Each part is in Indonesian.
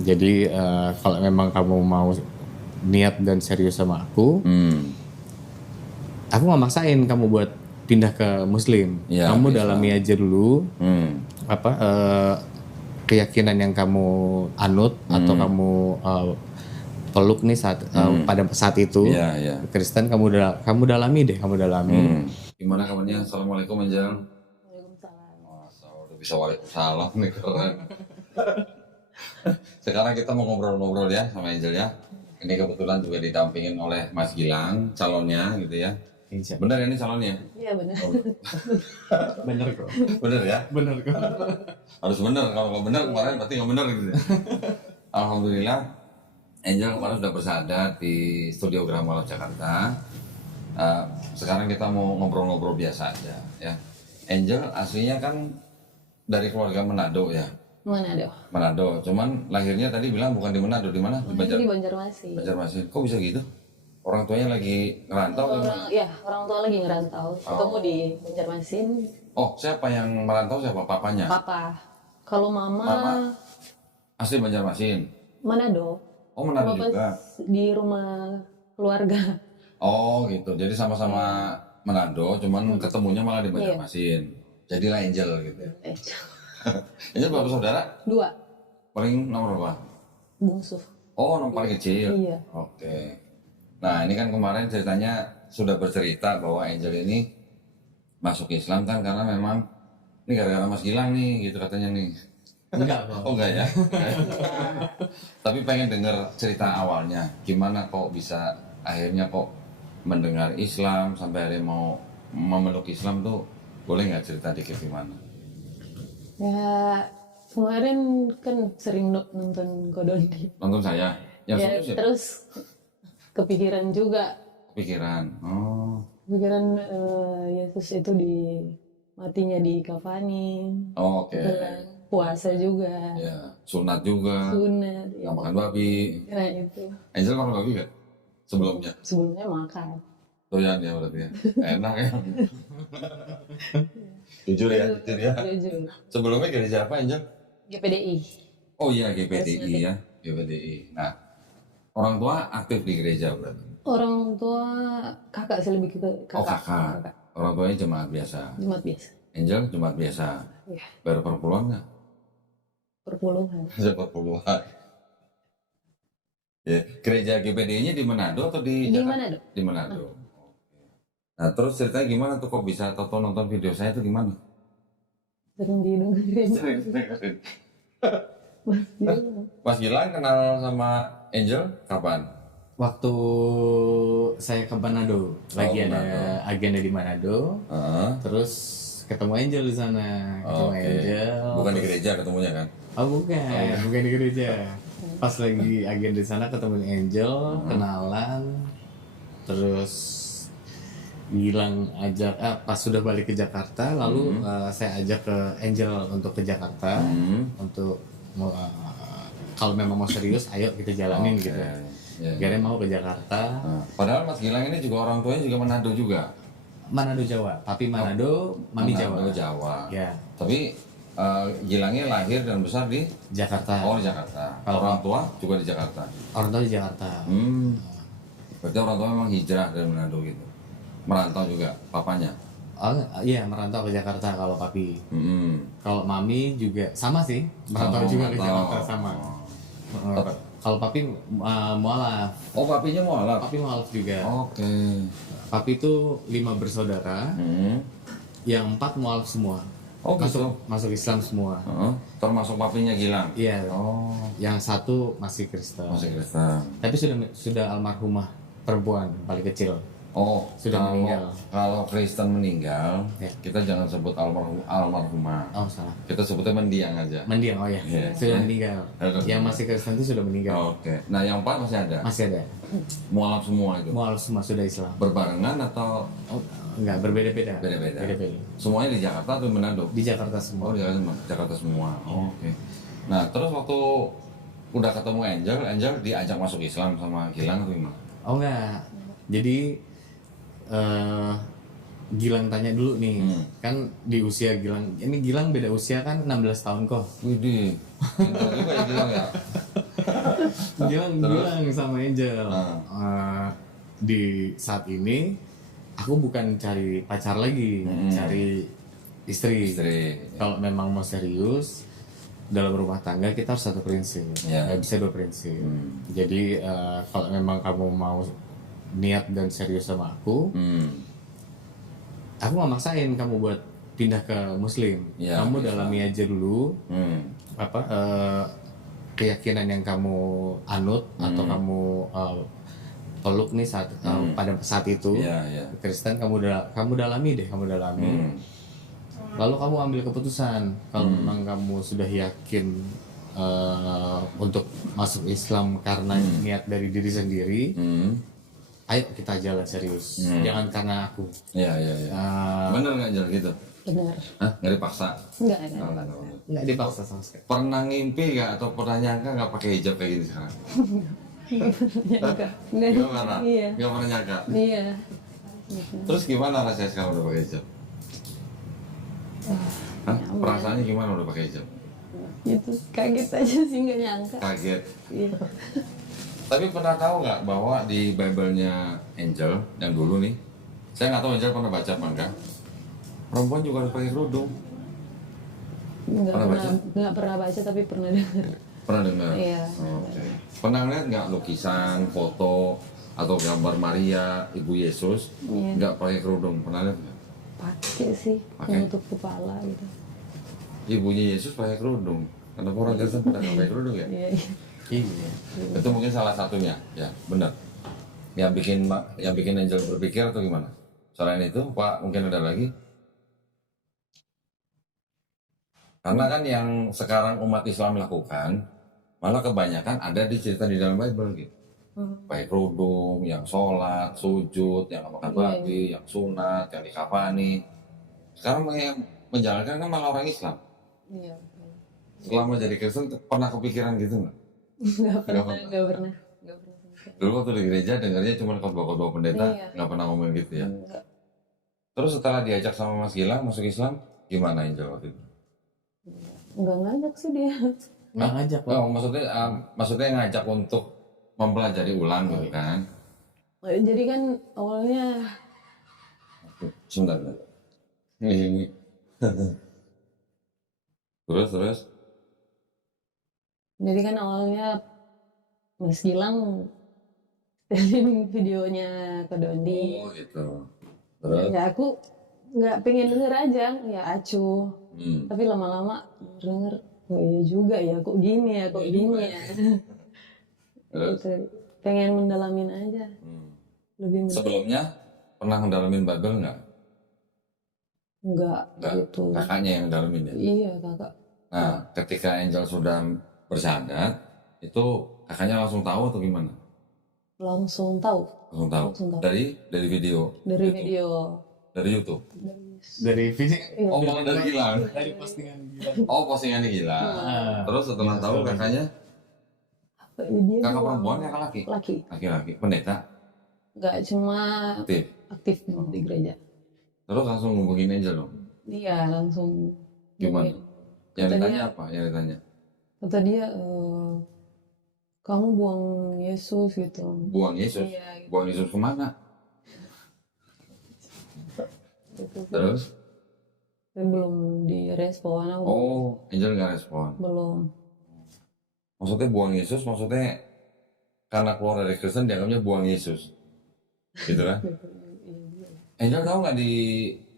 Jadi kalau memang kamu mau niat dan serius sama aku nggak maksain kamu buat pindah ke Muslim. Ya, Kamu ke dalami aja dulu apa keyakinan yang kamu anut atau kamu peluk nih saat pada saat itu. Iya, iya. Kristen kamu dalami deh, kamu dalami. Gimana kabarnya? Assalamualaikum Angel. Waalaikumsalam. Masa udah bisa waalaikumsalam nih keren. Sekarang kita mau ngobrol-ngobrol ya sama Angel ya. Ini kebetulan juga didampingin oleh Mas Gilang, calonnya gitu ya. Insya. Bener ya ini calonnya? Iya benar. Oh, Bener kok. bener ya? Bener kok. Harus bener, kalau nggak bener kemarin berarti nggak bener gitu ya. Alhamdulillah Angel kemarin sudah bersandar di Studio Gramala Jakarta. Sekarang kita mau ngobrol-ngobrol biasa aja ya. Angel aslinya kan dari keluarga Manado ya. Manado. Manado, cuman lahirnya tadi bilang bukan di Manado, di mana? Di Di Banjarmasin. Banjarmasin. Kok bisa gitu? Orang tuanya lagi ngerantau? Orang tua lagi ngerantau. Ketemu di Banjarmasin. Oh, siapa yang merantau? Siapa? Papanya? Papa. Kalau mama Asli Banjarmasin. Manado. Oh, Manado Papa juga. di rumah keluarga. Oh, gitu. Jadi sama-sama Manado, cuman ketemunya malah di Banjarmasin. Jadilah Angel gitu ya. Angel berapa saudara? 2. Paling nomor berapa? Bungsu. Oh, nomor paling kecil. Iya. Oke. Nah, ini kan kemarin ceritanya sudah bercerita bahwa Angel ini masuk Islam kan karena memang ini gara-gara Mas Gilang nih gitu katanya nih. Enggak kok. Oh enggak ya? Tapi pengen dengar cerita awalnya. Gimana kok bisa akhirnya kok mendengar Islam sampai akhirnya mau memeluk Islam tuh, boleh nggak cerita dikit gimana? Ya kemarin kan sering nonton Kodoni. Nonton saya? Yang Ya, satu siapa? terus kepikiran juga. Pikiran. Oh. Pikiran Yesus itu matinya di kafani. Oh, oke. Puasa juga. Ya, sunat juga. Sunat. Nggak makan babi. Nah itu. Angel makan babi nggak? Sebelumnya? Sebelumnya makan. Doyan ya berarti ya? Enak ya? Jujur ya? Jujur. Sebelumnya gereja apa Angel? GPDI. Oh iya GPDI ya, GPDI. Nah, orang tua aktif di gereja berarti? Orang tua kakak sih lebih ke kakak. Oh kakak. Orang tuanya jemaat biasa. Jemaat biasa. Angel jemaat biasa. Iya. Baru perpuluhan nggak? Perpuluhan. Perpuluhan. Ya, gereja GPDI-nya di Manado atau di Jakarta? Manado. Di Manado. Nah terus ceritanya gimana tuh kok bisa nonton video saya tuh gimana? Sering didengerin. Mas Gilang kenal sama Angel kapan? Waktu saya ke Manado, lagi ada agenda di Manado, terus ketemu Angel di sana, ketemu Angel. Bukan di gereja ketemunya kan? Oh bukan, bukan di gereja. Pas lagi agenda di sana ketemu Angel, kenalan, terus bilang ajak, pas sudah balik ke Jakarta, lalu saya ajak ke Angel untuk ke Jakarta, untuk kalau memang mau serius, ayo kita jalanin gitu. Akhirnya mau ke Jakarta. Padahal Mas Gilang ini juga orang tuanya juga Manado juga. Manado Jawa, tapi Manado, mami Jawa. Manado Jawa. Ya. Tapi Gilangnya lahir dan besar di Jakarta. Oh di Jakarta. Orang tua juga di Jakarta. Orang tua di Jakarta. Berarti orang tua memang hijrah dari Manado gitu. Merantau juga papanya. Oh iya, merantau ke Jakarta kalau papi. Kalau mami juga sama sih, merantau juga ke Jakarta sama. Kalau papi mualaf. Oh papinya mualaf. Papi mualaf juga. Oke. Papi itu 5 bersaudara, yang 4 mualaf semua. Oh gitu. Masuk Islam semua. Termasuk papinya Gilang. Iya. Oh. Yang satu masih Kristen. Masih Kristen. Tapi sudah almarhumah perempuan paling kecil. Oh, sudah meninggal. Kalau Kristen meninggal, ya. Kita jangan sebut almarhumah. Oh salah. Kita sebutnya mendiang aja. Mendiang, oh ya. Sudah meninggal. Yang masih Kristen itu sudah meninggal. Oke. Nah yang 4 masih ada. Masih ada. Mualaf semua itu. Mualaf semua sudah Islam. Berbarengan atau? Enggak, berbeda-beda. Beda-beda. Semuanya di Jakarta atau di Manado? Di Jakarta semua. Oh di Jakarta semua. Oke. Nah terus waktu udah ketemu Angel diajak masuk Islam sama Gilang atau gimana? Oh enggak. Jadi Gilang tanya dulu nih, kan di usia Gilang, ini Gilang beda usia kan 16 tahun kok. Widih, pintar juga ya Gilang ya. bilang sama Angel, di saat ini aku bukan cari pacar lagi, cari istri. Kalau memang mau serius dalam rumah tangga kita harus satu prinsip, nggak bisa dua prinsip. Jadi kalau memang kamu mau niat dan serius sama aku nggak maksain kamu buat pindah ke Muslim. Kamu dalami aja dulu apa keyakinan yang kamu anut atau kamu peluk nih saat pada saat itu Kristen, kamu dalami deh, lalu kamu ambil keputusan kalau memang kamu sudah yakin untuk masuk Islam karena niat dari diri sendiri, ayo kita jalan serius, jangan karena aku. Bener nggak Angel gitu? Benar. Hah? Nggak dipaksa? Nggak dipaksa sama sekali. Pernah ngimpi nggak atau pernah nyangka nggak pakai hijab kayak gini sekarang? Gimana? Iya. Nggak pernah nyangka? Iya. Terus gimana rasanya sekarang udah pakai hijab? Hah? Perasaannya gimana udah pakai hijab? Gitu, kaget aja sih, nggak nyangka. Kaget. Iya. Tapi pernah tahu nggak bahwa di Bible-nya Angel yang dulu nih, saya nggak tahu Angel pernah baca apa enggak, perempuan juga harus pakai kerudung. Nggak pernah baca tapi pernah dengar. Pernah dengar? Iya. Oke. Pernah lihat nggak lukisan, foto, atau gambar Maria, Ibu Yesus nggak pakai kerudung? Pernah lihat nggak? Pakai sih, menutup kepala gitu. Ibunya Yesus pakai kerudung. Kenapa orang Kristen pada nggak pakai kerudung ya? Iya. Itu mungkin salah satunya, ya benar. Yang bikin Angel berpikir atau gimana? Selain itu, Pak, mungkin ada lagi? Karena kan yang sekarang umat Islam lakukan, malah kebanyakan ada di cerita di dalam Bible gitu. Pakai kerudung, yang sholat, sujud, yang makan babi, yang sunat, yang dikafani. Sekarang yang menjalankan kan malah orang Islam. Iya. Selama jadi Kristen pernah kepikiran gitu nggak? Nggak pernah. Dulu waktu di gereja dengarnya cuma khotbah-khotbah pendeta, nggak pernah ngomong gitu ya. Enggak. Terus setelah diajak sama Mas Gilang masuk Islam, gimana Angel waktu itu? Nggak ngajak sih dia. Nggak ngajak. Oh, maksudnya ngajak untuk mempelajari ulang gitu kan? Jadi kan awalnya Sebentar. Ini. Terus? Jadi kan awalnya Mas Gilang setelin videonya ke Dondi. Oh gitu. Terus? Ya aku nggak pengen denger aja, ya acuh. Tapi lama-lama denger, oh iya juga ya, kok gini ya. Terus? Gitu. Pengen mendalamin aja. Lebih Sebelumnya pernah mendalamin Bible nggak? Enggak gitu. Kakaknya yang mendalamin ya? Iya kakak. Nah, ketika Angel sudah bersyahadat, itu kakaknya langsung tahu atau gimana? Langsung tahu. Langsung tahu. Dari video. Dari YouTube. video. Dari YouTube. Dari fisik. Oh, malah dari Gilang. Dari postingan Gilang. Oh, postingannya Gilang. Terus setelah tahu kakaknya, Dia kakak doang. perempuan ya laki? Laki. Laki-laki. Pendeta. Nggak cuma Aktif. di gereja. Terus langsung ngubungin Angel dong. Iya langsung. Gimana? ngomongin. Yang Kata ditanya dia- apa? Yang ditanya. Kata dia, kamu buang Yesus gitu. Buang Yesus. Iya, gitu. Buang Yesus kemana? Terus? Tapi belum direspon. Aku Oh, Angel nggak respon. belum. Maksudnya buang Yesus, maksudnya karena keluar dari Kristen dianggapnya buang Yesus. Gitu kan? Angel tahu nggak di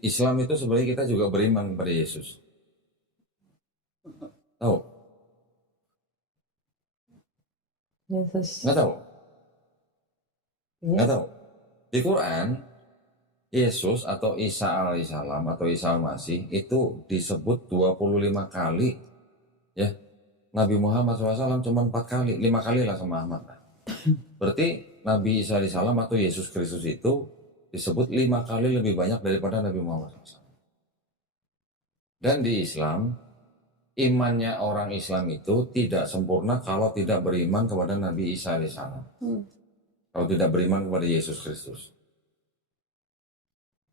Islam itu sebenarnya kita juga beriman kepada Yesus? Tahu? Yesus. Nggak tahu? Iya. Nggak tahu? Di Quran, Yesus atau Isa alaihissalam atau Isa al-Masih itu disebut 25 kali. Ya, Nabi Muhammad SAW cuma 4 kali, 5 kali lah sama Ahmad. Berarti Nabi Isa alaihissalam atau Yesus Kristus itu disebut 5 kali lebih banyak daripada Nabi Muhammad SAW. Dan di Islam, imannya orang Islam itu tidak sempurna kalau tidak beriman kepada Nabi Isa alaihissalam. Kalau tidak beriman kepada Yesus Kristus.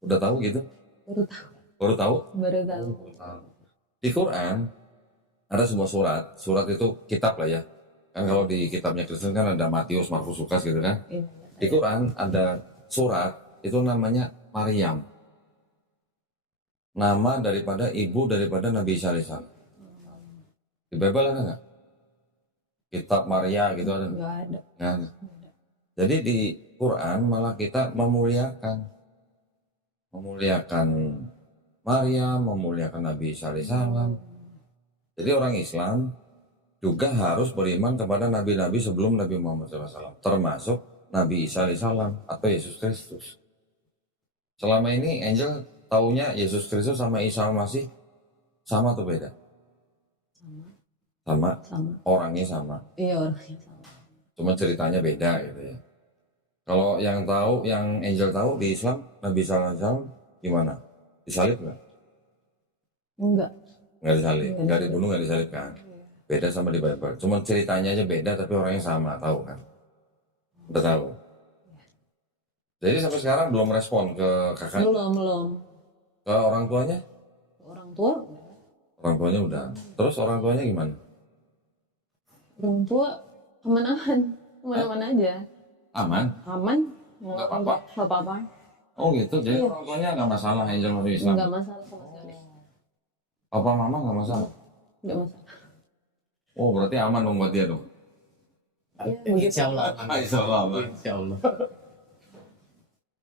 Udah tahu gitu? Baru tahu. Baru tahu? Baru tahu. Di Quran ada sebuah surat itu kitab lah ya. Kan kalau di kitabnya Kristen kan ada Matius, Markus, Lukas gitu kan. Iya. Di Quran ada surat itu namanya Maryam. Nama daripada ibu daripada Nabi Isa alaihissalam. Di Bible ada nggak? Kitab Maria gitu ada nggak? Nggak ada. Nggak ada. Jadi di Quran malah kita memuliakan Maria, memuliakan Nabi Isa alaihissalam. Jadi orang Islam juga harus beriman kepada nabi-nabi sebelum Nabi Muhammad SAW, termasuk Nabi Isa alaihissalam atau Yesus Kristus. Selama ini Angel taunya Yesus Kristus sama Isa Al-Masih sama atau beda? Sama. Sama. Orangnya sama. Iya, orangnya sama. Cuma ceritanya beda gitu ya. Kalau yang tahu, yang Angel tahu di Islam, Nabi Isa alaihissalam gimana? Disalib nggak? Enggak. Nggak disalib, Nggak nggak dibunuh, nggak disalib kan? Beda sama di Bible. Cuma ceritanya aja beda, tapi orangnya sama, tahu kan? Udah tahu. Jadi sampai sekarang belum respon ke kakak, Belum. ke orang tuanya? Orang tua, Orang tuanya udah. Terus orang tuanya gimana? orang tua aman-aman aja. Aman? Aman. Nggak apa-apa? Nggak apa-apa. Oh gitu, jadi orang tuanya nggak masalah Angel masuk Islam? Nggak masalah sama sekali. Papa mama nggak masalah? Nggak masalah. Oh berarti aman dong buat dia dong? Insya Allah. Insya Allah aman. Insya Allah.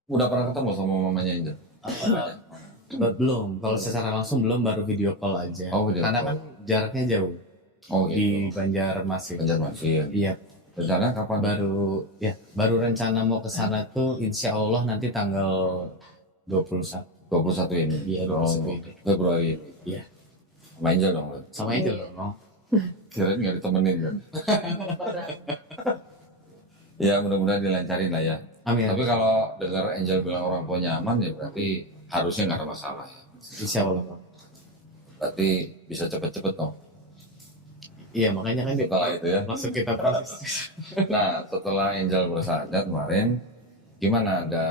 Udah pernah ketemu sama mamanya Angel? Belum. Kalau secara langsung belum, baru video call aja. Oh, video Karena call. kan jaraknya jauh Oh di gitu. Banjarmasin. Banjarmasin. Iya. Rencana kapan? Baru rencana mau ke sana tuh insya Allah nanti tanggal 21. 21 ini? Iya, 21 ini. Februari ini? Iya. Sama Angel dong? Sama aja loh. Kirain nggak ditemenin kan? Ya mudah-mudahan dilancarin lah ya. Amin. Tapi kalau dengar Angel bilang orang tuanya aman ya berarti harusnya nggak ada masalah. Insya Allah. Berarti bisa cepet-cepet dong. Iya, makanya kan Setelah itu ya. langsung kita proses. Nah setelah Angel bersahadat kemarin, gimana, ada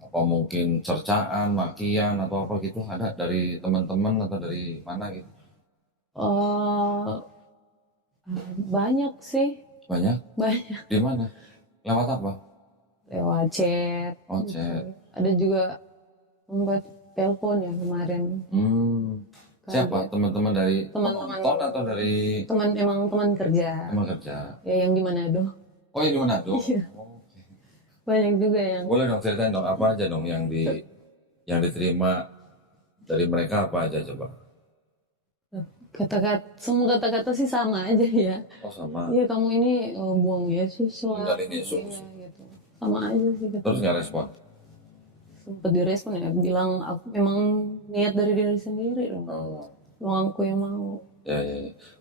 apa mungkin cercaan, makian atau apa gitu ada dari teman-teman atau dari mana gitu? Banyak sih. Banyak? Banyak. Di mana? Lewat apa? Lewat chat. Oh chat. Ada juga membuat telepon ya kemarin. Siapa? Teman-teman dari Teman-teman. penonton atau dari Emang teman kerja. teman kerja? Ya yang di Manado. Oh ini Manado. Iya. Oh, oke. Banyak juga yang Boleh dong ceritain dong apa aja dong yang diterima dari mereka apa aja coba? semua kata-kata sih sama aja ya. Oh sama. Iya kamu ini buang Yesus lah. Ninggalin Yesus. Iya, gitu. Sama aja sih. Terus nggak respon? Sempet direspon ya, bilang aku memang niat dari diri sendiri dong. Oh. Emang aku yang mau. Ya.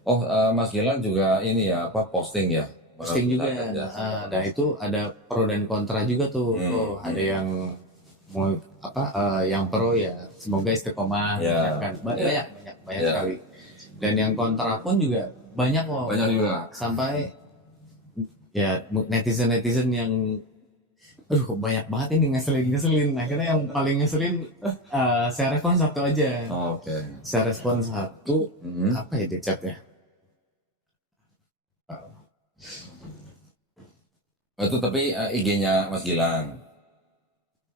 Oh Mas Gilang juga ini ya apa posting ya? Posting juga Bakal ya. kita- Nah itu ada pro dan kontra juga tuh. Ada yang mau yang pro ya semoga istiqomah, Ya. kan banyak Ya. sekali. Dan yang kontra pun juga banyak loh. Banyak juga. Sampai ya netizen yang aduh kok banyak banget ini ngeselin. Akhirnya yang paling ngeselin saya respon satu aja. Oh, oke. Saya respon satu, Mhm. apa ya di chat ya? Oh, itu tapi IG-nya Mas Gilang.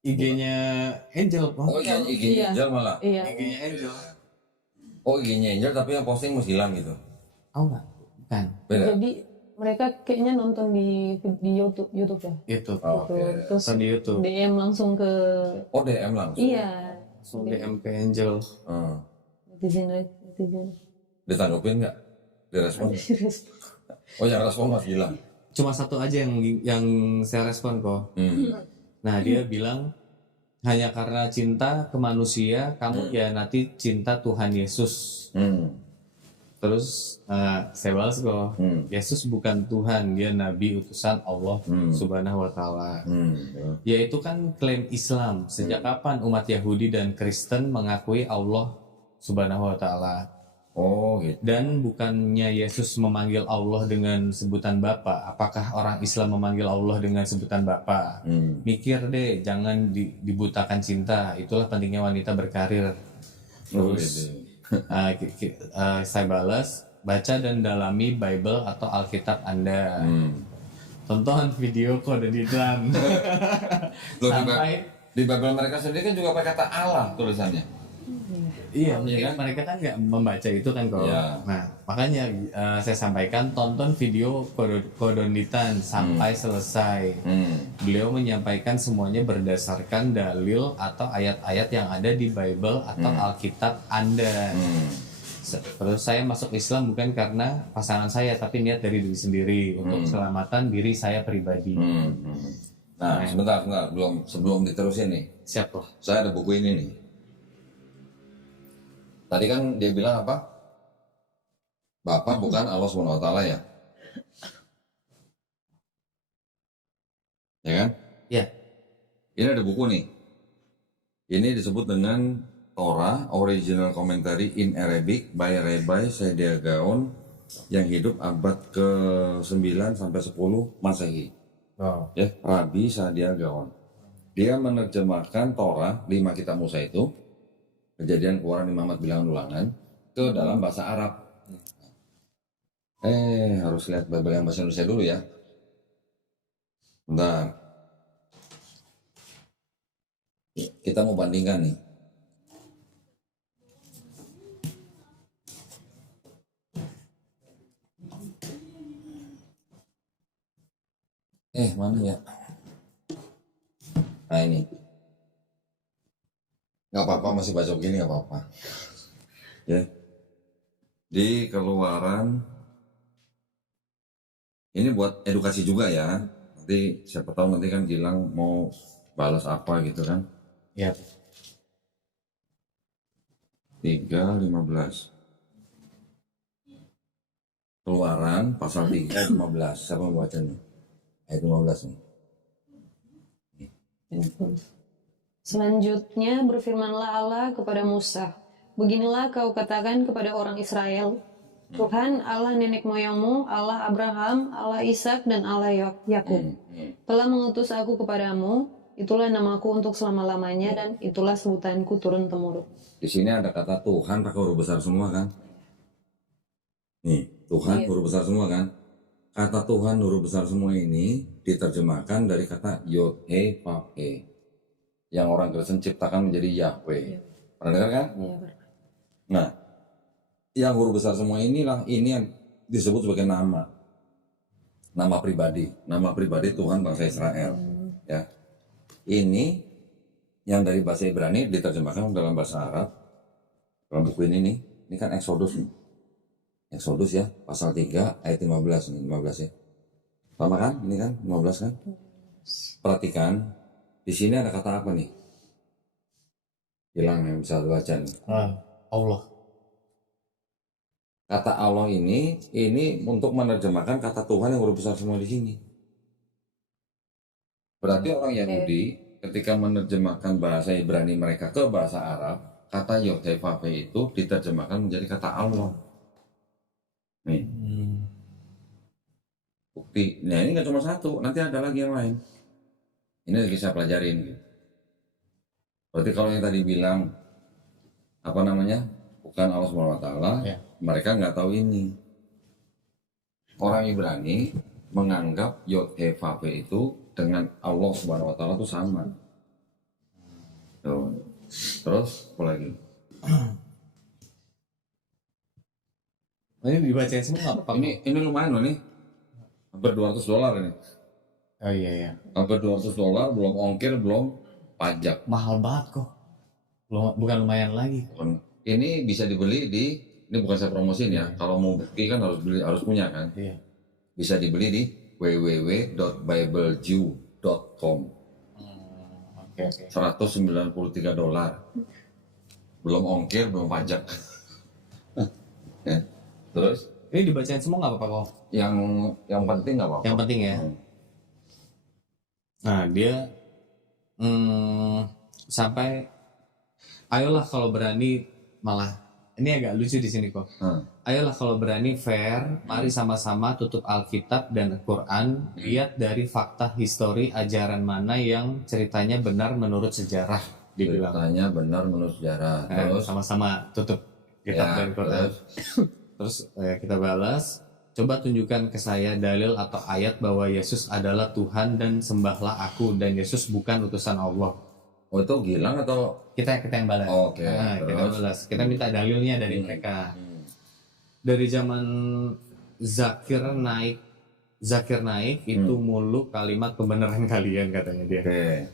IG-nya Angel. Oh iya, IG-nya Iya. Angel malah. Iya. IG-nya Angel. Oh IG-nya Angel tapi yang posting Mas Gilang gitu. Oh enggak, bukan. Beda. Jadi mereka kayaknya nonton di YouTube ya. Itu. Oh, Gitu. oke. Terus Nonton di YouTube. DM langsung ke Oh DM langsung. iya Langsung DM ke Angel. Hmm. netizen. Ditanggupin nggak? Direspon? Oh yang respon Mas Gilang. Cuma satu aja yang saya respon kok. Nah dia bilang hanya karena cinta ke manusia kamu ya nanti cinta Tuhan Yesus. Terus saya balas kok, Yesus bukan Tuhan, dia Nabi utusan Allah Subhanahu Wa Taala. Yaitu kan klaim Islam. Sejak kapan umat Yahudi dan Kristen mengakui Allah Subhanahu Wa Taala? Oh gitu. Dan bukannya Yesus memanggil Allah dengan sebutan Bapa? Apakah orang Islam memanggil Allah dengan sebutan Bapa? Mikir deh, jangan dibutakan cinta. Itulah pentingnya wanita berkarir. Oh, Terus gitu. saya balas, baca dan dalami Bible atau Alkitab Anda. Hmm. Tonton video kode iklan. Loh, Sampai di Bible mereka sendiri kan juga pakai kata Allah tulisannya. iya, Iya kan? mereka kan nggak membaca itu kan kalau. Iya. Nah, makanya saya sampaikan tonton video kodonitan sampai selesai. Beliau menyampaikan semuanya berdasarkan dalil atau ayat-ayat yang ada di Bible atau Alkitab Anda. Terus saya masuk Islam bukan karena pasangan saya, tapi niat dari diri sendiri untuk keselamatan diri saya pribadi. Nah, sebentar, sebelum diterusin nih. Siap loh. Saya ada buku ini nih. Tadi kan dia bilang apa? Bapak bukan Allah SWT ya? Ya kan? Ya. Ini ada buku nih. Ini disebut dengan Torah Original Commentary in Arabic by Rabbi Saadia Gaon yang hidup abad ke-9 sampai 10 Masehi. Oh. Ya, Rabbi Saadia Gaon. Dia menerjemahkan Torah 5 kitab Musa itu, Kejadian, Keluaran, Imamat, Bilangan, Ulangan ke dalam bahasa Arab. Harus lihat Bible yang bahasa Indonesia dulu ya. Bentar. Kita mau bandingkan nih. Mana ya? Nah ini. Nggak apa-apa, masih baca begini nggak apa-apa. Ya. Di Keluaran, ini buat edukasi juga ya. Nanti siapa tahu nanti kan Gilang mau balas apa gitu kan. Ya. 3:15. Keluaran pasal 3:15. Siapa mau baca nih? Ayat 15 nih. Selanjutnya berfirmanlah Allah kepada Musa, beginilah kau katakan kepada orang Israel, Tuhan Allah nenek moyangmu, Allah Abraham, Allah Ishak dan Allah Yakub telah mengutus aku kepadamu. Itulah namaku untuk selama-lamanya dan itulah sebutanku turun-temurun. Di sini ada kata Tuhan pakai huruf besar semua kan? Nih, Tuhan huruf besar semua kan? Kata Tuhan huruf besar semua ini diterjemahkan dari kata Yod He Vav He yang orang Kristen ciptakan menjadi Yahweh. Pernah dengar kan? Nah, yang huruf besar semua ini yang disebut sebagai nama pribadi Tuhan bangsa Israel. Ya, ini yang dari bahasa Ibrani diterjemahkan dalam bahasa Arab dalam buku ini nih. Ini kan Exodus nih. Exodus ya, pasal 3 ayat 15 nih, 15 ya. Sama kan? Ini kan 15 kan? Perhatikan, di sini ada kata apa nih? Hilang yang bisa baca nih. Allah. Kata Allah ini untuk menerjemahkan kata Tuhan yang huruf besar semua di sini. Berarti orang Yahudi ketika menerjemahkan bahasa Ibrani mereka ke bahasa Arab, kata Yod He Vav He itu diterjemahkan menjadi kata Allah. Nih. Bukti. Nah ini nggak cuma satu, nanti ada lagi yang lain. Ini lagi saya pelajarin. Berarti kalau yang tadi bilang apa namanya, bukan Allah SWT, mereka nggak tahu ini. Orang Ibrani menganggap Yod He Vav He itu dengan Allah SWT itu sama. Tuh. Terus apa lagi? Ini dibacain semua nggak apa-apa? Ini lumayan loh nih. Hampir $200 ini. Oh iya. Hampir $200, belum ongkir, belum pajak. Mahal banget kok. Bukan lumayan lagi. Ini bisa dibeli ini bukan saya promosiin ya. Kalau mau beli kan harus punya kan. Iya. Bisa dibeli di www.biblejew.com. Oke. $193. Belum ongkir, belum pajak. Ya. Terus Ini dibacain semua nggak apa-apa kok? yang penting nggak apa-apa. Yang penting ya. Nah dia sampai ayolah kalau berani, malah ini agak lucu di sini kok. Ayolah kalau berani fair, mari sama-sama tutup Alkitab dan Al-Quran, lihat dari fakta histori ajaran mana yang ceritanya benar menurut sejarah, dibilang. Ceritanya benar menurut sejarah. Terus Sama-sama tutup kitab dan Quran. Terus kita balas, coba tunjukkan ke saya dalil atau ayat bahwa Yesus adalah Tuhan dan sembahlah aku dan Yesus bukan utusan Allah. Oh itu Gilang atau? Kita yang balas. Oke, Kita terus? balas. Kita minta dalilnya dari mereka. Dari zaman Zakir naik itu mulu kalimat kebenaran kalian katanya dia. Oke.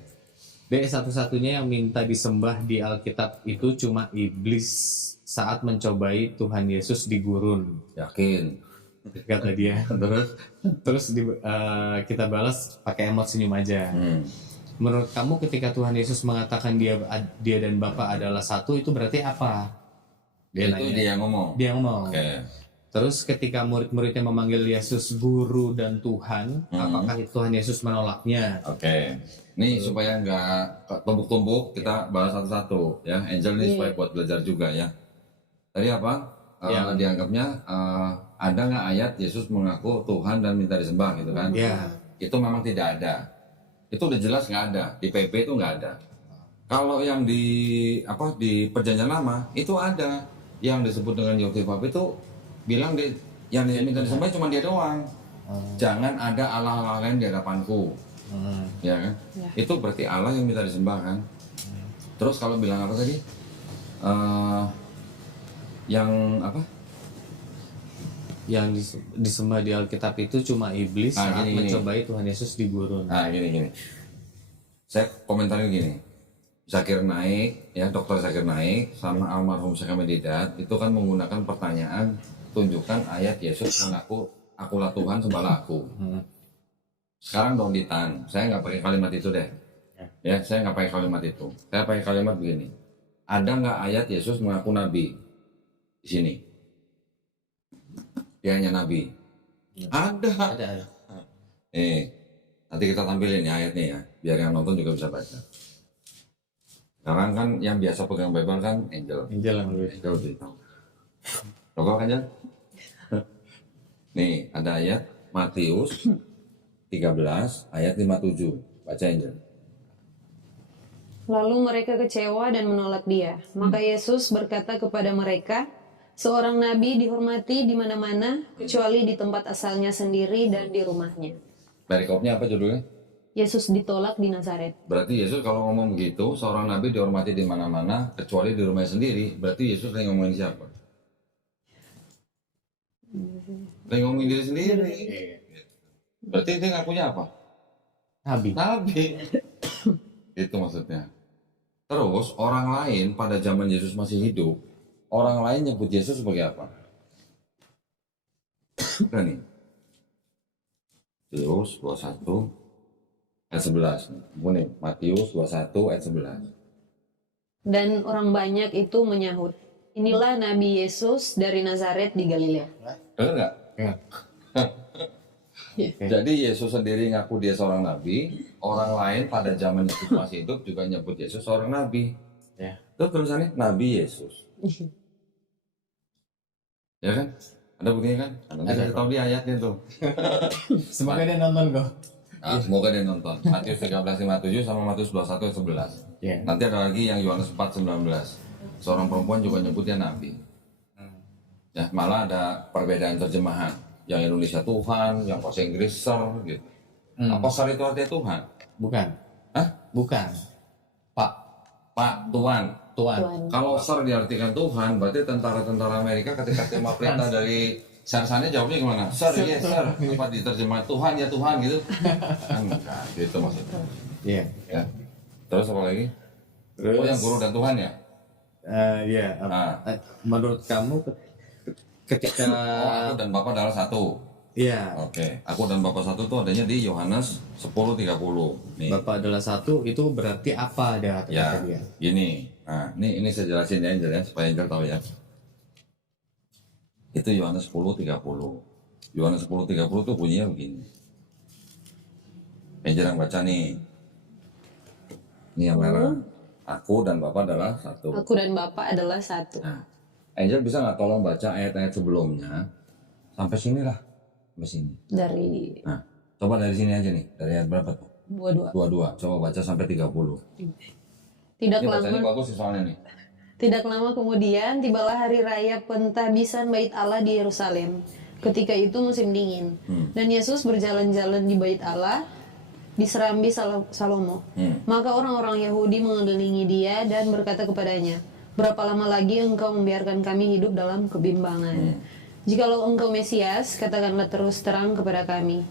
Dia satu-satunya yang minta disembah di Alkitab itu cuma iblis saat mencobai Tuhan Yesus di gurun, Yakin? kata dia. Terus kita balas pakai emot senyum aja. Menurut kamu ketika Tuhan Yesus mengatakan dia dan Bapa adalah satu, itu berarti apa? Itu dia yang ngomong. Dia ngomong. Oke. Terus ketika murid-muridnya memanggil Yesus guru dan Tuhan, apakah Tuhan Yesus menolaknya? Oke. Nih supaya nggak tumpuk-tumpuk, kita bahas satu-satu ya. Angel ini supaya buat belajar juga ya. Tadi apa? Dianggapnya ada nggak ayat Yesus mengaku Tuhan dan minta disembah gitu kan? Ya. Itu memang tidak ada. Itu udah jelas nggak ada. Di PP itu nggak ada. Kalau yang di Perjanjian Lama itu ada. Yang disebut dengan Yotifab itu bilang yang minta disembah cuma dia doang. Jangan ada Allah lain di hadapanku. Ya kan? Itu berarti Allah yang minta disembah kan? Terus kalau bilang apa tadi? Yang apa? Yang disembah di Alkitab itu cuma iblis saat mencobai Tuhan Yesus di gurun. Nah gini. Saya komentarin gini. Zakir naik, ya Dokter Zakir naik sama almarhum Syekh Ahmad Didat itu kan menggunakan pertanyaan, tunjukkan ayat Yesus mengaku akulah Tuhan sembahlah aku. Sekarang dong Ditan, saya nggak pakai kalimat itu deh. Ya, saya nggak pakai kalimat itu. Saya pakai kalimat begini. Ada nggak ayat Yesus mengaku nabi di sini? Dia hanya nabi. Ada. Nanti kita tampilin ya ayatnya ya, biar yang nonton juga bisa baca. Sekarang kan yang biasa pegang Bible kan Angel. Angel yang lebih. Angel lebih tahu. Rokok kan Angel? Nih ada ayat Matius 13 ayat 57. Baca Angel. Lalu mereka kecewa dan menolak dia. Maka Yesus berkata kepada mereka, seorang nabi dihormati di mana-mana kecuali di tempat asalnya sendiri dan di rumahnya. Perikopnya apa judulnya? Yesus ditolak di Nazaret. Berarti Yesus kalau ngomong begitu, seorang nabi dihormati di mana-mana kecuali di rumahnya sendiri. Berarti Yesus lagi ngomongin siapa? Lagi ngomongin diri sendiri. Berarti dia ngakunya apa? Nabi. Itu maksudnya. Terus orang lain pada zaman Yesus masih hidup, orang lain nyebut Yesus sebagai apa? Udah nih. Matius 21 ayat 11. Nih, Matius 21 ayat 11. Dan orang banyak itu menyahut, inilah Nabi Yesus dari Nazaret di Galilea. Benar nggak? Ya. Jadi Yesus sendiri ngaku dia seorang nabi, orang lain pada zaman Yesus masih hidup juga nyebut Yesus seorang nabi. Ya. Itu tulisannya Nabi Yesus. Ya kan? Ada buktinya kan? Nanti saya tahu di ayatnya tuh. Semoga dia nonton kok. Nah, semoga dia nonton. Matius 13:57 sama Matius 21 ayat 11. Ya. Nanti ada lagi yang Yohanes 4:19. Seorang perempuan juga nyebutnya nabi. Ya, malah ada perbedaan terjemahan. Yang Indonesia Tuhan, yang bahasa Inggris Sir gitu. Apa Sir itu artinya Tuhan? Bukan. Hah? Bukan. Pak. Tuan. Tuhan. Kalau Sir diartikan Tuhan, berarti tentara-tentara Amerika ketika terima perintah dari Sarsannya jawabnya gimana? Sir, yes sir. Apa diterjemah Tuhan ya Tuhan gitu? Kan enggak, gitu maksudnya. Iya. Ya. Terus apa lagi? Terus. Oh yang guru dan Tuhan ya? Iya. Menurut kamu ketika Aku dan Bapak adalah satu. Iya. Oke. Aku dan Bapak satu itu adanya di Yohanes 10:30. Nih. Bapak adalah satu itu berarti apa ada kata Ya, dia? gini. Nah, ini saya jelasin ya Angel ya, supaya Angel tahu ya. Itu Yohanes 10:30. Yohanes 10:30 tuh bunyinya begini. Angel yang baca nih. Ini yang merah. Aku dan Bapak adalah satu. Aku dan Bapa adalah satu. Nah, Angel bisa nggak tolong baca ayat-ayat sebelumnya sampai sini lah, sampai sini. Dari Nah, coba dari sini aja nih, dari ayat berapa tuh? 22. 22. Coba baca sampai 30. Tidak Ini bacanya lama, bagus sih soalnya nih. Tidak lama kemudian, tibalah hari raya pentahbisan bait Allah di Yerusalem. Ketika itu musim dingin. Dan Yesus berjalan-jalan di bait Allah, di serambi Salomo. Maka orang-orang Yahudi mengelilingi dia dan berkata kepadanya, "Berapa lama lagi engkau membiarkan kami hidup dalam kebimbangan? Jikalau engkau Mesias, katakanlah terus terang kepada kami."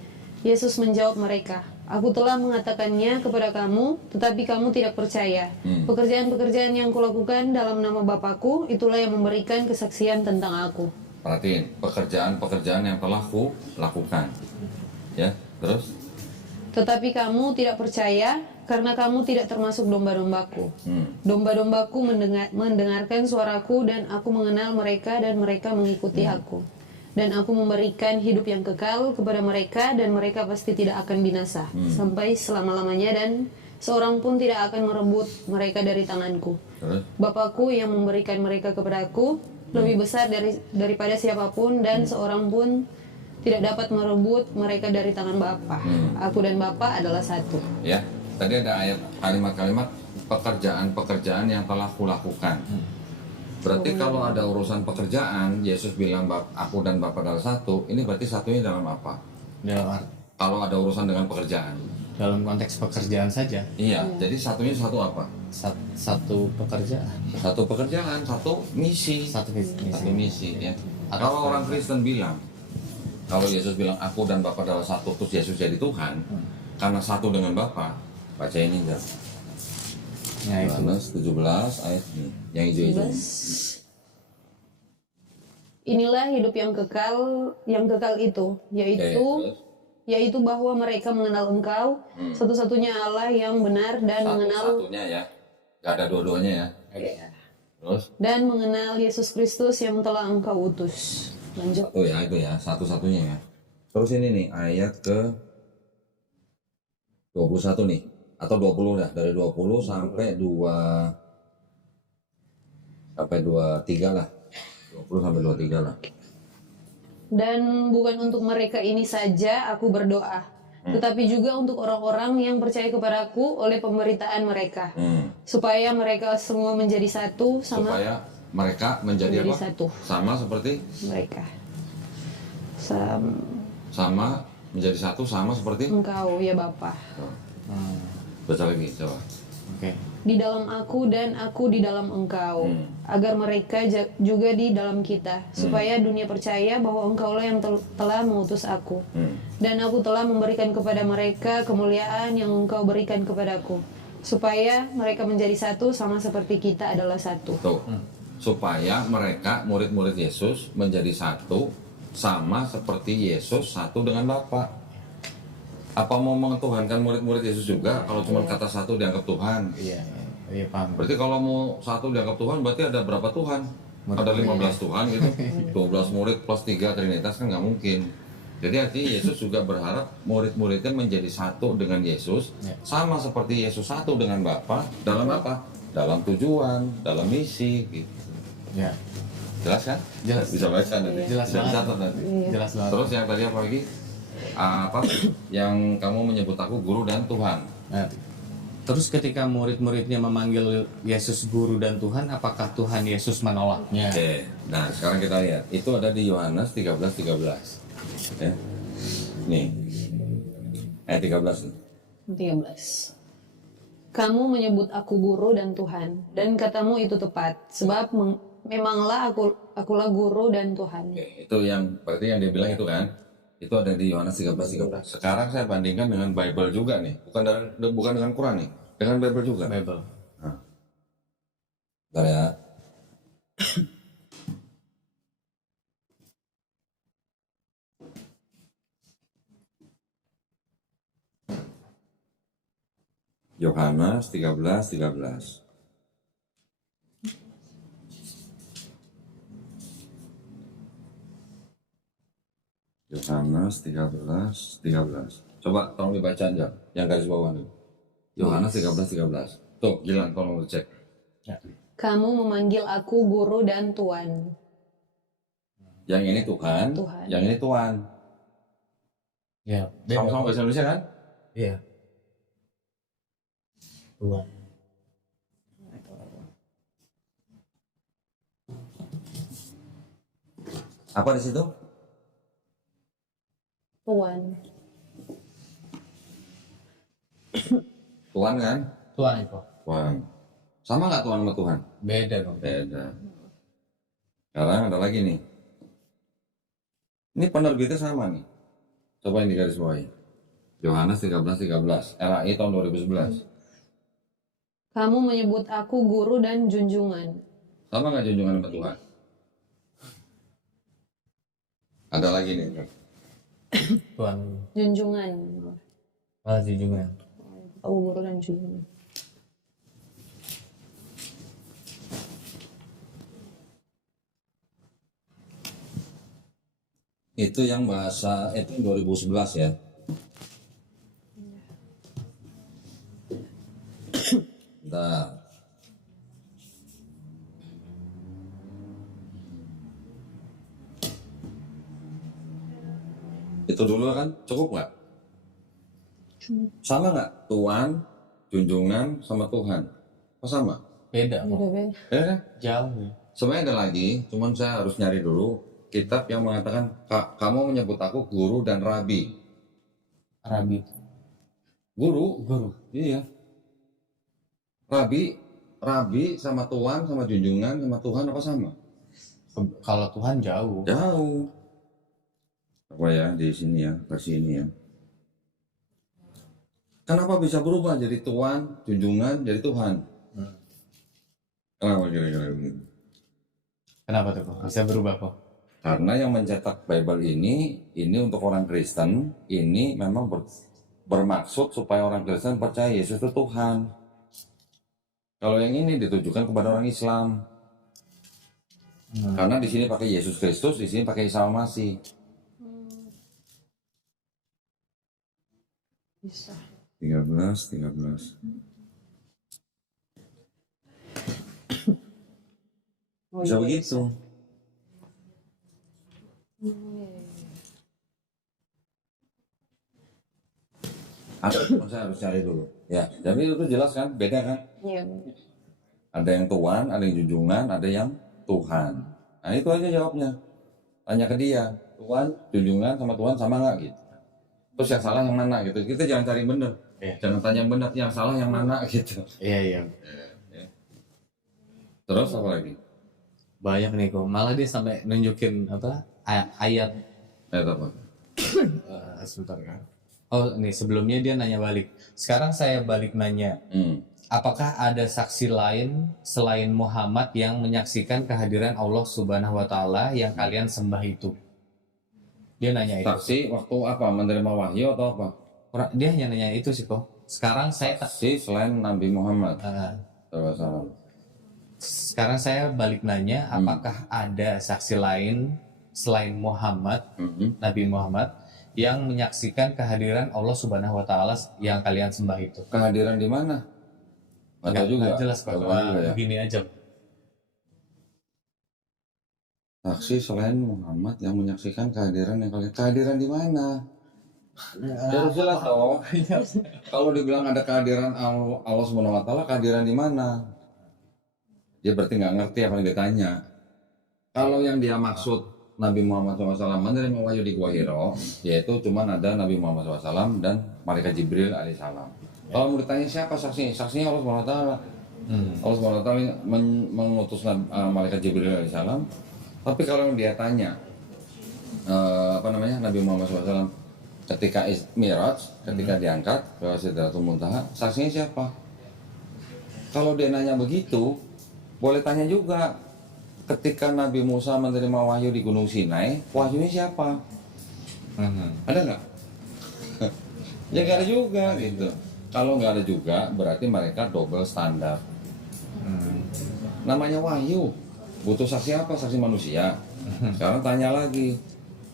Yesus menjawab mereka, "Aku telah mengatakannya kepada kamu, tetapi kamu tidak percaya. Pekerjaan-pekerjaan yang kulakukan dalam nama Bapakku, itulah yang memberikan kesaksian tentang aku." Perhatiin, pekerjaan-pekerjaan yang telah ku lakukan. Ya, terus? Tetapi kamu tidak percaya, karena kamu tidak termasuk domba-dombaku. Domba-dombaku mendengarkan suaraku, dan aku mengenal mereka, dan mereka mengikuti aku. Dan aku memberikan hidup yang kekal kepada mereka, dan mereka pasti tidak akan binasa sampai selama-lamanya, dan seorang pun tidak akan merebut mereka dari tanganku. Bapakku yang memberikan mereka kepadaku lebih besar daripada siapapun, dan seorang pun tidak dapat merebut mereka dari tangan Bapa. Aku dan Bapa adalah satu. Ya, tadi ada ayat kalimat-kalimat pekerjaan-pekerjaan yang telah kulakukan. Berarti kalau ada urusan pekerjaan, Yesus bilang aku dan Bapa adalah satu, ini berarti satunya dalam apa? Kalau ada urusan dengan pekerjaan. Dalam konteks pekerjaan saja. Iya, jadi satunya satu apa? Satu pekerjaan. Satu pekerjaan, satu misi. Satu misi. Satu misi ya. Kalau orang Kristen bilang, kalau Yesus bilang aku dan Bapa adalah satu, terus Yesus jadi Tuhan, karena satu dengan Bapa, baca ini enggak? Ya, itu. Yohanes 17 ayat ini, yang hijau-hijau. Inilah hidup yang kekal itu, yaitu bahwa mereka mengenal Engkau, satu-satunya Allah yang benar, dan mengenal Satunya ya, gak ada dua-duanya ya. Terus? Dan mengenal Yesus Kristus yang telah Engkau utus. Lanjut. Satu ya, itu ya, satu-satunya ya. Terus ini nih, ayat ke 21 nih, atau 20 dah, dari 20 sampai 23 lah. 20 sampai 23 lah. Dan bukan untuk mereka ini saja aku berdoa, tetapi juga untuk orang-orang yang percaya kepadaku oleh pemberitaan mereka, supaya mereka semua menjadi satu Supaya mereka menjadi apa? satu. Sama seperti? Mereka. Sama menjadi satu, sama seperti? Engkau ya Bapa. Baca lagi, coba. Oke. Di dalam aku dan aku di dalam Engkau, agar mereka juga di dalam kita, supaya dunia percaya bahwa Engkaulah yang telah mengutus aku. Dan aku telah memberikan kepada mereka kemuliaan yang Engkau berikan kepadaku, supaya mereka menjadi satu sama seperti kita adalah satu. Tuh. Supaya mereka, murid-murid Yesus, menjadi satu sama seperti Yesus satu dengan Bapa. Apa mau mengetuhankan murid-murid Yesus juga kalau cuma kata satu dianggap Tuhan? Iya paham. Berarti kalau mau satu dianggap Tuhan berarti ada berapa Tuhan? Ada 15 Tuhan gitu. 12 murid plus 3 Trinitas kan nggak mungkin. Jadi artinya Yesus juga berharap murid-muridnya menjadi satu dengan Yesus, sama seperti Yesus satu dengan Bapa. Dalam apa? Dalam tujuan, dalam misi gitu. Ya. Jelas kan? Jelas. Bisa baca nanti. Jelas Bisa banget. dicatat nanti. Jelas banget. Terus yang tadi apa lagi? Apa yang kamu menyebut aku guru dan Tuhan? Nah, terus ketika murid-muridnya memanggil Yesus guru dan Tuhan, apakah Tuhan Yesus menolaknya? Oke, nah sekarang kita lihat. Itu ada di Yohanes 13:13. Ya. Nih. Ayat 13 nih. 13. Kamu menyebut aku guru dan Tuhan, dan katamu itu tepat, sebab memanglah akulah guru dan Tuhan. Oke, itu yang berarti yang dia bilang itu kan? Itu ada di Yohanes 13:13. Sekarang saya bandingkan dengan Bible juga nih, bukan dengan Quran nih, dengan Bible juga. Bible. Nah. Bentar ya. Yohanes 13:13. Yohanes 13:13. Coba tolong dibaca aja yang garis bawah nih. Yohanes 13:13. Tuh, Gilang tolong cek. Kamu memanggil aku guru dan Tuhan. Yang ini Tuhan, Tuhan. yang ini Tuhan. Ya. Sama-sama bahasa Indonesia kan? Iya. Tuhan. Apa di situ? Tuhan. Tuhan kan? Tuhan itu. Tuhan. Sama nggak Tuhan sama Tuhan? Beda dong. Beda. Sekarang ada lagi nih. Ini penerbitnya sama nih. Coba ini garis bawahi. Yohanes 13:13. RAI tahun 2011. Kamu menyebut aku guru dan junjungan. Sama nggak junjungan sama Tuhan? Ada lagi nih. Tuhan. Junjungan. Junjungan. Aku guru dan junjungan. Itu yang bahasa itu 2011 ya. Bentar. Itu dulu kan cukup nggak? Sama nggak? Tuhan, junjungan sama Tuhan. Oh sama? Beda kok. Beda-beda. Ya kan? Jauh ya. Sebenarnya ada lagi, cuman saya harus nyari dulu kitab yang mengatakan kamu menyebut aku guru dan rabi. Rabi. Guru? Guru. Iya. Rabi sama Tuhan sama junjungan sama Tuhan apa sama? Kalau Tuhan jauh. Jauh. Apa ya di sini ya, versi ini ya. Kenapa bisa berubah jadi Tuhan, junjungan, jadi Tuhan? Kenapa kira-kira begitu? Kenapa tuh kok? Bisa berubah kok? Karena yang mencetak Bible ini untuk orang Kristen, ini memang bermaksud supaya orang Kristen percaya Yesus itu Tuhan. Kalau yang ini ditujukan kepada orang Islam. Karena di sini pakai Yesus Kristus, di sini pakai Isa Masih. Bisa. 13. Oh, Bisa iya. begitu. Saya harus cari dulu. Ya, jadi itu jelas kan, beda kan? Iya. Ada yang Tuhan, ada yang junjungan, ada yang Tuhan. Nah itu aja jawabnya. Tanya ke dia, Tuhan, junjungan sama Tuhan sama nggak gitu. Terus yang salah yang mana gitu. Kita jangan cari yang benar. Iya. Jangan tanya yang benar, yang salah yang mana gitu. Iya iya. Terus apa lagi? Banyak nih kok. Malah dia sampai nunjukin apa ayat. Ayat apa? Sebentar kan. Oh nih sebelumnya dia nanya balik. Sekarang saya balik nanya. Apakah ada saksi lain selain Muhammad yang menyaksikan kehadiran Allah Subhanahu wa Ta'ala yang kalian sembah itu? Dia nanya itu. Saksi waktu apa? Menerima wahyu atau apa? Dia hanya nanya itu sih kok. Sekarang saya Saksi selain Nabi Muhammad. Sekarang saya balik nanya, apakah ada saksi lain selain Muhammad, Nabi Muhammad, yang menyaksikan kehadiran Allah Subhanahu wa Ta'ala yang kalian sembah itu? Kehadiran di mana? Nggak tahu juga. Nggak jelas kok, Nggak tahu juga ya. begini aja. Saksi selain Muhammad yang menyaksikan kehadiran yang kalian. Kehadiran di mana? Ya harus jelas dong. Kalau dibilang ada kehadiran Allah Subhanahu wa Ta'ala, kehadiran di mana? Dia berarti nggak ngerti apa yang ditanya. Kalau yang dia maksud Nabi Muhammad SAW menerima wahyu di Gua Hiro, yaitu cuman ada Nabi Muhammad SAW dan Malaikat Jibril alaihissalam. Kalau mau ditanya siapa saksinya? Saksinya Allah Subhanahu wa Ta'ala. Allah Subhanahu wa Ta'ala mengutus Malaikat Jibril alaihissalam. Tapi kalau yang dia tanya Nabi Muhammad SAW ketika Mi'raj, ketika diangkat ke Sidratul Muntaha, saksinya siapa? Kalau dia nanya begitu, boleh tanya juga, ketika Nabi Musa menerima wahyu di Gunung Sinai, wahyunya siapa? Ada nggak? Ya nggak ada juga gitu. Kalau nggak ada juga, berarti mereka double standar. Namanya wahyu, butuh saksi apa? Saksi manusia. Sekarang tanya lagi,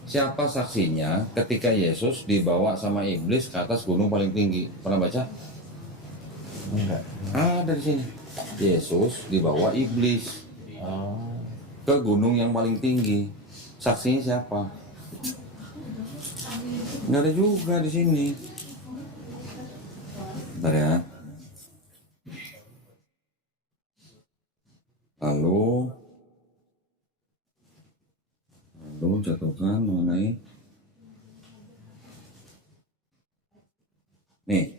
siapa saksinya ketika Yesus dibawa sama iblis ke atas gunung paling tinggi? Pernah baca? Enggak. Ada di sini. Yesus dibawa iblis ke gunung yang paling tinggi. Saksinya siapa? Nggak ada juga di sini. Bentar ya. Lalu jatuhkan mengenai nih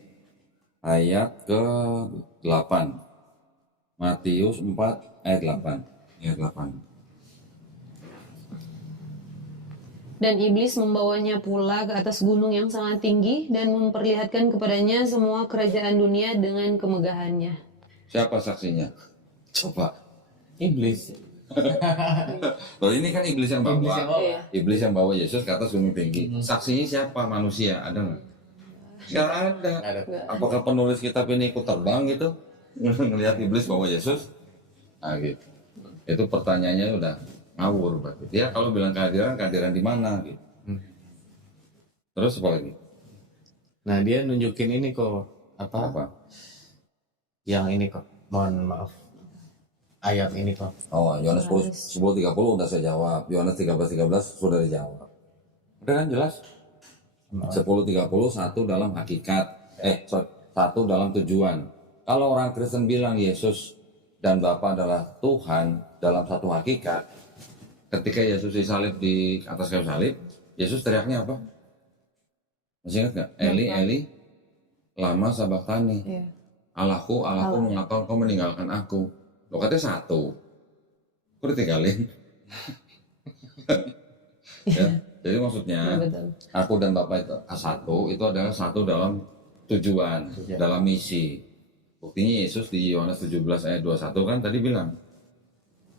ayat ke-8 Matius 4 ayat 8 ayat 8. Dan iblis membawanya pula ke atas gunung yang sangat tinggi dan memperlihatkan kepadanya semua kerajaan dunia dengan kemegahannya. Siapa saksinya? Coba. Iblis. Loh ini kan iblis yang bawa. Iblis yang bawa. Iblis yang bawa Yesus ke atas gunung tinggi. Saksinya siapa? Manusia? Ada nggak? Nggak ada. Ada. Apakah penulis kitab ini ikut terbang gitu? Ngelihat iblis bawa Yesus? Nah gitu. Itu pertanyaannya udah ngawur berarti. Dia kalau bilang kehadiran di mana gitu. Terus apa lagi? Nah dia nunjukin ini kok Apa? yang ini kok. Mohon maaf. Ayat ini kok. Oh, Yohanes 10:30 udah saya jawab. Yohanes 13:13 sudah dijawab. Udah kan jelas? 10:30 satu dalam hakikat. Satu dalam tujuan. Kalau orang Kristen bilang Yesus dan Bapa adalah Tuhan dalam satu hakikat, ketika Yesus disalib di atas kayu salib, Yesus teriaknya apa? Masih ingat nggak? Eli, Eli, lama sabachthani. Iya. Allahku, Allahku, mengapa engkau meninggalkan aku? Lo katanya satu, kok ditinggalin? Ya, jadi maksudnya Betul. aku dan Bapak itu adalah satu dalam tujuan, dalam misi. Buktinya Yesus di Yohanes 17 ayat 21 kan tadi bilang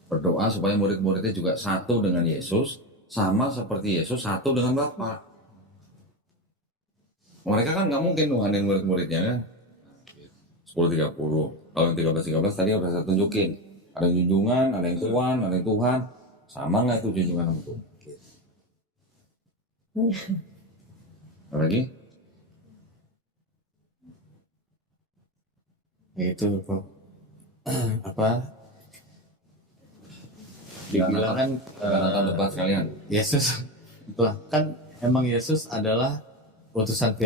berdoa supaya murid-muridnya juga satu dengan Yesus, sama seperti Yesus satu dengan Bapa. Mereka kan nggak mungkin nuhanin murid-muridnya kan. 10:30. Kalau yang 13:13 tadi udah saya tunjukin. Ada yang junjungan, ada yang Tuhan, ada yang Tuhan. Sama nggak itu junjungan sama Tuhan? Apa lagi? Itu kok. Apa? Dibilang kan nonton debat sekalian. Yesus lah kan emang Yesus adalah utusan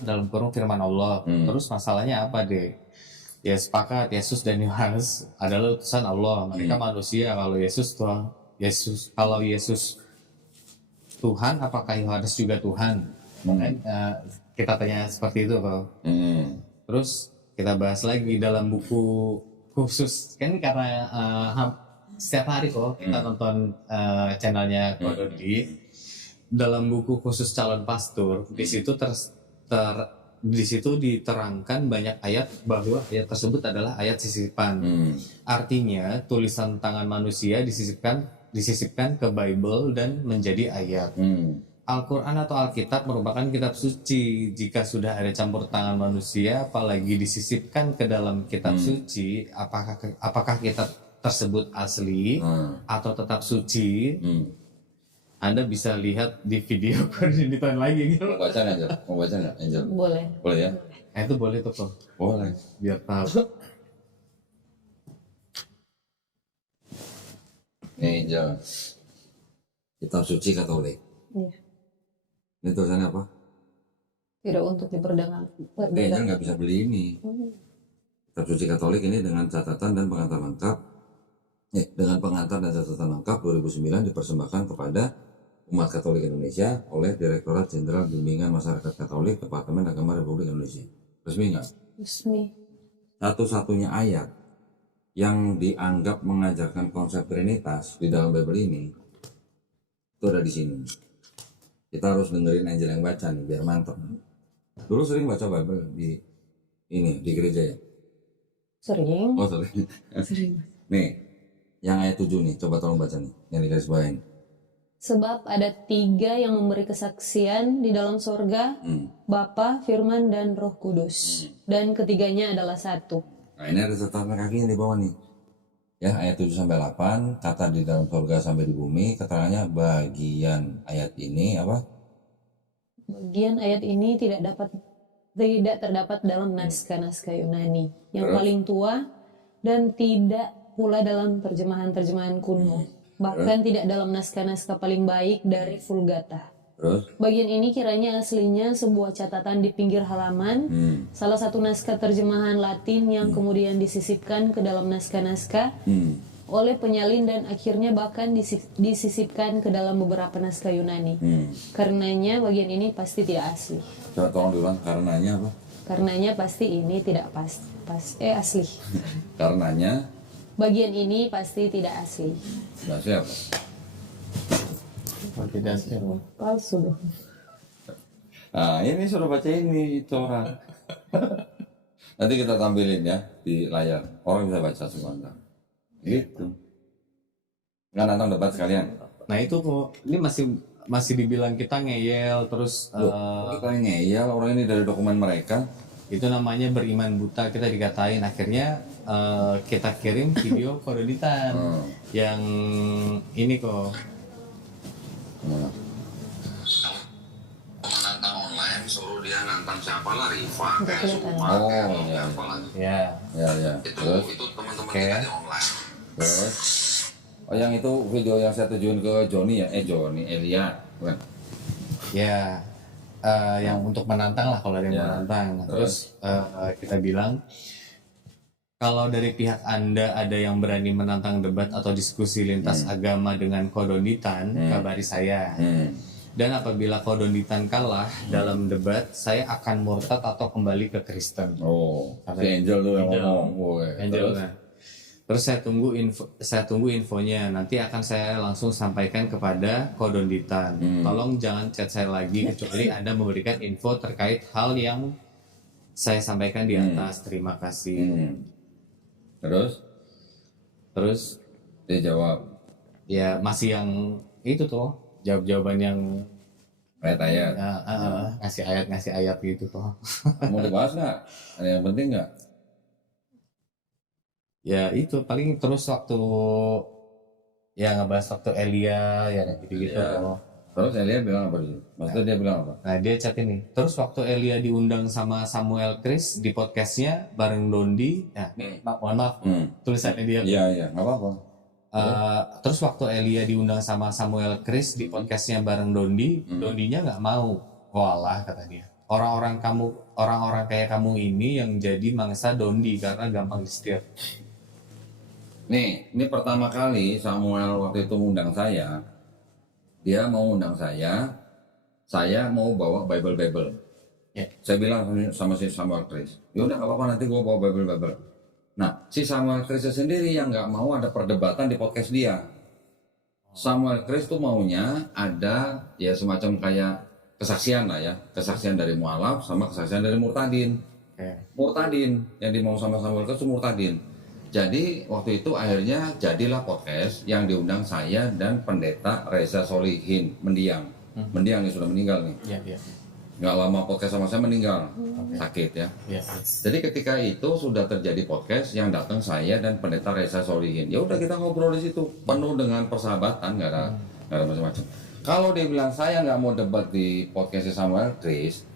dalam kurung firman Allah. Terus masalahnya apa deh? Ya sepakat Yesus dan Yohanes adalah utusan Allah. Mereka manusia. Kalau Yesus Tuhan, apakah Yohanes juga Tuhan? Kita tanya seperti itu kok. Terus kita bahas lagi dalam buku khusus kan karena setiap hari kok kita nonton channelnya Kododi. Dalam buku khusus calon pastor di situ di situ diterangkan banyak ayat bahwa ayat tersebut adalah ayat sisipan. Artinya tulisan tangan manusia disisipkan ke Bible dan menjadi ayat. Al-Quran atau Alkitab merupakan kitab suci. Jika sudah ada campur tangan manusia, apalagi disisipkan ke dalam kitab suci, apakah kitab tersebut asli atau tetap suci? Anda bisa lihat di video koordinatan lagi gitu. Mau baca nggak Angel? Boleh. Boleh ya? Itu boleh tuh kok. Boleh. Biar tahu. Nih Angel. Kitab suci Katolik. Iya. Ini tulisannya apa? Tidak untuk diperdagangkan. Angel nggak bisa beli ini. Kitab suci Katolik ini dengan catatan dan pengantar lengkap. Dengan pengantar dan catatan lengkap 2009 dipersembahkan kepada umat Katolik Indonesia oleh Direktorat Jenderal Bimbingan Masyarakat Katolik Departemen Agama Republik Indonesia. Resmi nggak? Resmi. Satu-satunya ayat yang dianggap mengajarkan konsep Trinitas di dalam Bible ini itu ada di sini. Kita harus dengerin Angel yang baca nih biar mantap. Dulu sering baca Bible di gereja ya? Sering. Oh sering. Sering. Nih, yang ayat 7 nih, coba tolong baca nih, yang di garis bawah ini. Sebab ada 3 yang memberi kesaksian di dalam sorga, Bapa, Firman, dan Roh Kudus. Dan ketiganya adalah satu. Nah ini ada catatan kaki yang di bawah nih. Ya ayat 7-8, kata di dalam sorga sampai di bumi, keterangannya bagian ayat ini apa? Bagian ayat ini tidak terdapat dalam naskah-naskah Yunani yang Terus? paling tua dan tidak pula dalam terjemahan-terjemahan kuno. Bahkan tidak dalam naskah-naskah paling baik dari Vulgata. Terus? Bagian ini kiranya aslinya sebuah catatan di pinggir halaman, salah satu naskah terjemahan Latin yang kemudian disisipkan ke dalam naskah-naskah oleh penyalin dan akhirnya bahkan disisipkan ke dalam beberapa naskah Yunani. Karenanya bagian ini pasti tidak asli. Coba tolong diulang, karenanya apa? Karenanya pasti ini tidak asli. Karenanya Bagian ini pasti tidak asli. bahasa apa? Oh, tidak sih. Palsu dong. Nah, ini suruh baca ini itu orang. Nanti kita tampilin ya di layar. Orang bisa baca semua. Gitu. Nggak nonton debat sekalian. Nah itu kok ini masih dibilang kita ngeyel terus Kita ngeyel orang ini dari dokumen mereka. itu namanya beriman buta, kita dikatain. Akhirnya kita kirim video kododitan yang ini kok. Gimana? Menantang online suruh dia nantang siapa lah Riva Nggak kayak kelihatan. Suma Oh, kayak iya. siapa lagi Ya, Ya. Terus, itu teman-teman Oke. kita di online. terus. Oh, yang itu video yang saya tujuin ke Joni ya? Joni, Elia, bukan? ya yang untuk menantang lah kalau ada yang Ya. menantang. Nah, terus kita bilang kalau dari pihak Anda ada yang berani menantang debat atau diskusi lintas agama dengan kodonitan, kabari saya. Dan apabila kodonitan kalah dalam debat, saya akan murtad atau kembali ke Kristen. Oh, si Angel tuh yang Angel. ngomong. Woy. Angel, nah. Terus saya tunggu infonya. Nanti akan saya langsung sampaikan kepada kodonitan. Tolong jangan chat saya lagi kecuali Anda memberikan info terkait hal yang saya sampaikan di atas. Terima kasih. Terus Dia jawab, ya masih yang itu tuh jawab-jawaban yang ayat-ayat. ngasih ayat gitu tuh. Mau dibahas nggak? Ada yang penting nggak? Ya itu paling terus waktu ya ngebahas waktu Elia ya gitu-gitu Iya. tuh. Terus Elia bilang apa dulu? Maksudnya dia bilang apa? Nah dia chat ini. Terus waktu Elia diundang sama Samuel Chris di podcastnya bareng Dondi, nah mohon maaf tulisannya dia. Iya, nggak apa-apa. Terus waktu Elia diundang sama Samuel Chris di podcastnya bareng Dondi, Dondinya nggak mau. Walah kata dia. Orang-orang kayak kamu ini yang jadi mangsa Dondi karena gampang disetir. Nih, ini pertama kali Samuel waktu itu ngundang saya. Dia mau ngundang saya mau bawa Bible. Ya. Saya bilang sama si Samuel Chris, yaudah nggak apa-apa nanti gua bawa Bible. Nah, si Samuel Chris sendiri yang nggak mau ada perdebatan di podcast dia. Samuel Chris tuh maunya ada ya semacam kayak kesaksian lah ya, kesaksian dari mualaf sama kesaksian dari murtadin. Murtadin yang dimau sama Samuel Chris itu murtadin. Jadi waktu itu akhirnya jadilah podcast yang diundang saya dan pendeta Reza Solihin Mendiang. Mendiang nih sudah meninggal nih. Iya. Nggak lama podcast sama saya meninggal, sakit ya. Iya. Jadi ketika itu sudah terjadi podcast yang datang saya dan pendeta Reza Solihin. Ya udah kita ngobrol di situ penuh dengan persahabatan, nggak ada macam-macam. Kalau dia bilang saya nggak mau debat di podcastnya Samuel Chris,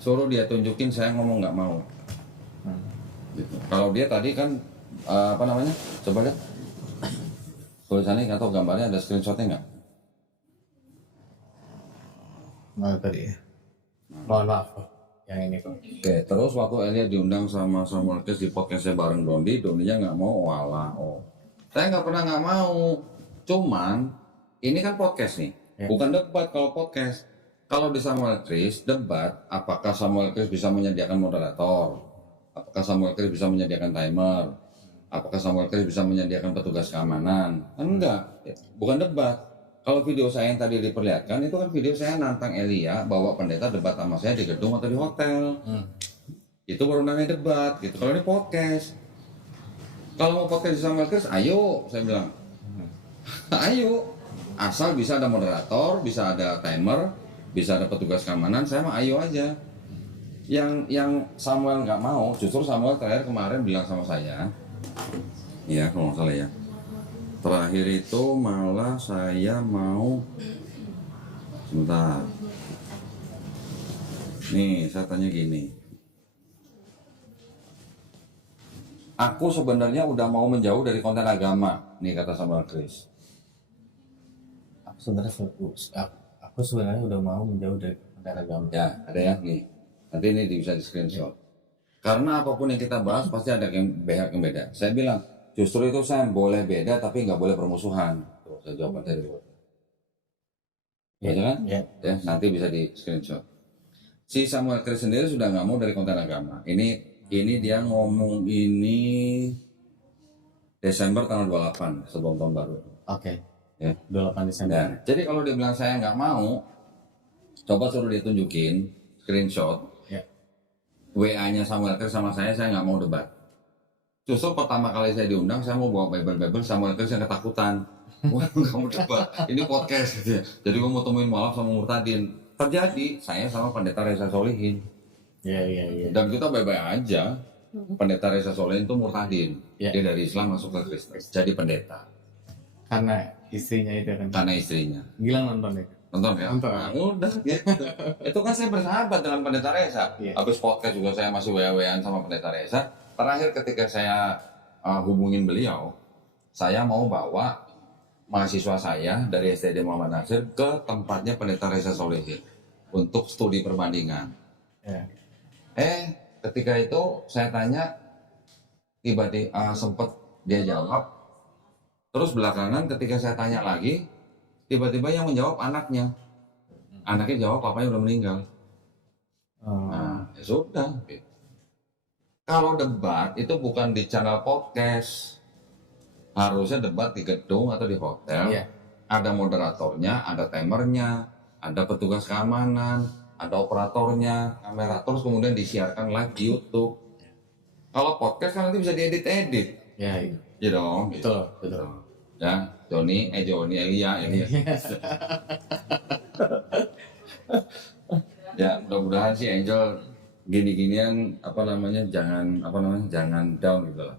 suruh dia tunjukin saya ngomong nggak mau. Gitu. Kalau dia tadi kan apa namanya? Coba lihat tulisannya atau gambarnya ada screenshotnya nggak? Mana tadi ya? Mohon maaf kok. Yang ini kok. Oke, terus waktu Elia diundang sama Samuel Chris di podcastnya bareng Dondinya nggak mau, saya nggak pernah nggak mau. Cuman ini kan podcast nih, bukan debat kalau podcast. Kalau di Samuel Chris debat, apakah Samuel Chris bisa menyediakan moderator? Apakah Samuel Chris bisa menyediakan timer? Apakah Samuel Chris bisa menyediakan petugas keamanan? Kan enggak, bukan debat. Kalau video saya yang tadi diperlihatkan itu kan video saya nantang Elia bawa pendeta debat sama saya di gedung atau di hotel. Itu baru namanya debat gitu. Kalau ini podcast. Kalau mau podcast di Samuel Chris, ayo saya bilang. Ayo. Asal bisa ada moderator, bisa ada timer, bisa ada petugas keamanan, saya mah ayo aja. Yang Samuel nggak mau, justru Samuel terakhir kemarin bilang sama saya, iya kalau nggak salah ya. Terakhir itu malah saya mau, sebentar. Nih saya tanya gini. Aku sebenarnya udah mau menjauh dari konten agama, nih kata Samuel Chris. Aku sebenarnya udah mau menjauh dari agama. Ya, ada ya nih. Nanti ini bisa di screenshot. Karena apapun yang kita bahas pasti ada yang beda. Saya bilang, Justru itu saya boleh beda tapi nggak boleh permusuhan. Tuh, saya jawaban dari luar. Ya kan? Ya. Ya, nanti bisa di screenshot. Si Samuel Chris sendiri sudah nggak mau dari konten agama. Ini dia ngomong ini Desember tanggal 28 sebelum tahun baru. Oke. Ya. 28 Desember. Nah, jadi kalau dia bilang saya nggak mau, coba suruh dia tunjukin screenshot Ya. WA-nya Samuel Chris sama saya nggak mau debat. Justru pertama kali saya diundang, saya mau bawa Bible, Samuel Chris yang ketakutan. Wah, kamu debat, ini podcast gitu ya. Jadi gue mau temuin malam sama Murtadin. Terjadi, saya sama Pendeta Reza Solihin. Iya. Dan kita baik-baik aja. Pendeta Reza Solihin itu Murtadin. Ya. Dia dari Islam masuk ke Kristen, jadi pendeta. Karena istrinya itu kan. Karena istrinya. Gilang nonton ya. Nonton ya? Nonton. Nah, udah gitu. Itu kan saya bersahabat dengan Pendeta Reza. Iya. Habis podcast juga saya masih WA-WAan sama Pendeta Reza. Terakhir ketika saya hubungin beliau, saya mau bawa mahasiswa saya dari STD Muhammad Nasir ke tempatnya Pendeta Reza Solihin untuk studi perbandingan. Ya. Ketika itu saya tanya, tiba-tiba sempet dia jawab. Terus belakangan ketika saya tanya lagi, tiba-tiba yang menjawab anaknya. Anaknya jawab papanya udah meninggal. Nah, ya sudah. Gitu. Kalau debat itu bukan di channel podcast. Harusnya debat di gedung atau di hotel. Iya. Ada moderatornya, ada timernya, ada petugas keamanan, ada operatornya, kamera, terus kemudian disiarkan live di YouTube. Kalau podcast kan nanti bisa diedit-edit. Ya, itu. Ya dong. Gitu. Betul. Ya, Joni, Elia. Ya, mudah-mudahan sih Angel gini-ginian jangan down gitu lah.